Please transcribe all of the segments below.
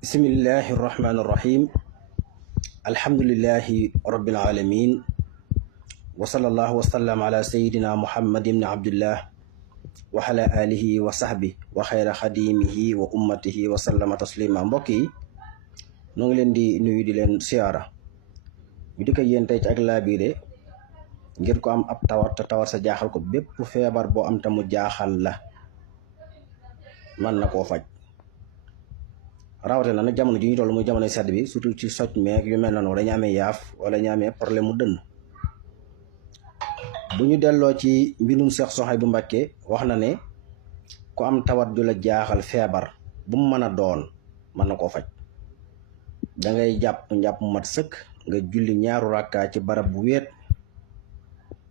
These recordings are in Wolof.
bismillahi irrahmani irrahim alhamdulillahi rabbil alamin wa sallallahu wa sallam ala sayidina muhammad ibni abdillah wa ala alihi wa sahbi wa xayra xadimihi wa ummatihi wa sallama taslima. Mbokk yi noo ngi leen di nuyu di leen siyaara ñu di ko yéen tey ci ak laabiire ngir ko am ab tawat te tawat sa jaaxal ko, bépp feebar boo am te mu jaaxal la mën na koo faj. rawatina nag jamono ji ñu toll muy jamono sedd bi, surtout ci soj meeg yu mel noonu dañu amee yaaf wala ñu amee problème mu dënn. bu ñu delloo ci mbindum Seex Sohaybu Mbàkke wax na ne ku am tawat ju la jaaxal, feebar bu mu mën a doon mën na koo faj. dangay jàpp njàpp mu mat sëkk, nga julli ñaaru rakkaa ci barab bu wéet,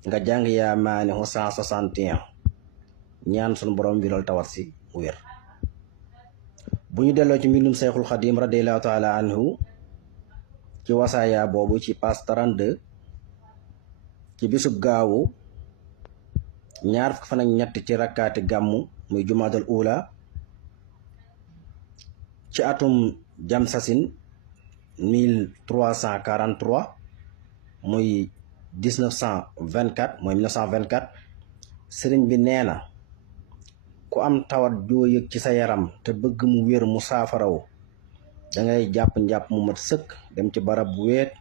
nga jàng yaa maanihu 161 ñaan sunu borom wiral tawat si mu wér. bu ñu delloo ci mbindum Seexul Xadim radiyallahu taala anhu ci wasaaya boobu ci page 32 ci bisub gaawu ñaar fukk fan ak ñett ci rakkaati gàmmu muy jumaadal ula ci atum jamsasin 1343 muy 1924 mooy 1924 sëriñ bi nee na ku am tawat joo yëg ci sa yaram te bëgg mu wér mu saafarawu, dangay jàpp njàpp mu mat sëkk, dem ci barab bu weet,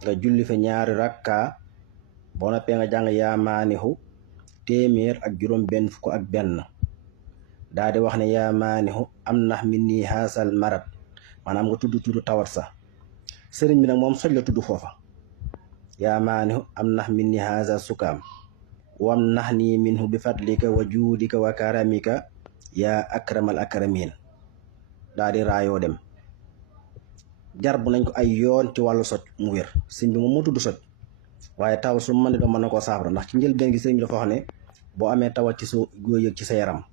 nga julli fa ñaari rakka, boo noppee nga jàng yaa maanihu 1juróom-benn fukk ak benn, daa di wax ne yaa maanihu am nax min nii haasal marat, maanaam nga tudd tawat sa. sëriñ bi nag moom soj la tudd foofa, yaa maanihu am nax min nii haasal sukaam wam nax nii minhu bi fadlika wa juudika wa karamika yaa akramal akramin. daa di raayoo dem. jar bu nañ ko ay yoon ci wàllu soj mu wér. sëñ bi moom moo tudd soj, waaye taw su mën doon mën na koo saafara, ndax ci njëlbeen gi sëñ bi dafa wax ne boo amee tawat ci su goo yëg ci sa yaram,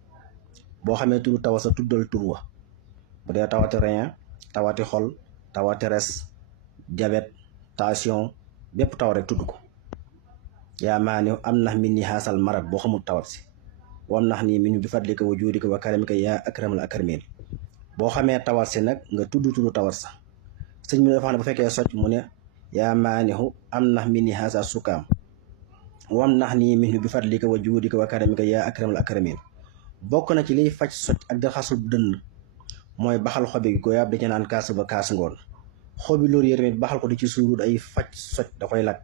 boo xamee turu tawat sa tuddal tur wa. bu dee tawati rein, tawati xol, tawati res, diabète, tension, bépp tawat rek tudd ko. yaa maanihu am nax min ni haasal marat boo xamul tawat si, wam nax nii minhu bi fadlika wa juudika wa karamika yaa akramal akramin. boo xamee tawat si nag nga tudd turu tawat sa. sëñ bi dafa xam ne bu fekkee socc mu ne yaa maanihu am nax min ni haasal sukaam wam nax nii minhu bi fadlika wa juudika wa karamika yaa akramal akramin. bokk na ci liy faj socc ak daxasul dënn mooy baxal xobi goyaab dañu naan kaas ba kaas ngoon. xobi loolu yéen tamit baxal ko di ci suuru day faj socc, da koy lakk.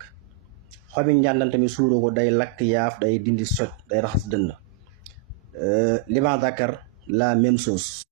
xobi njàndan tamit suuroo ko day lakk yaaf, day dindi soj, day raxas dënn. liban dakar la même chose.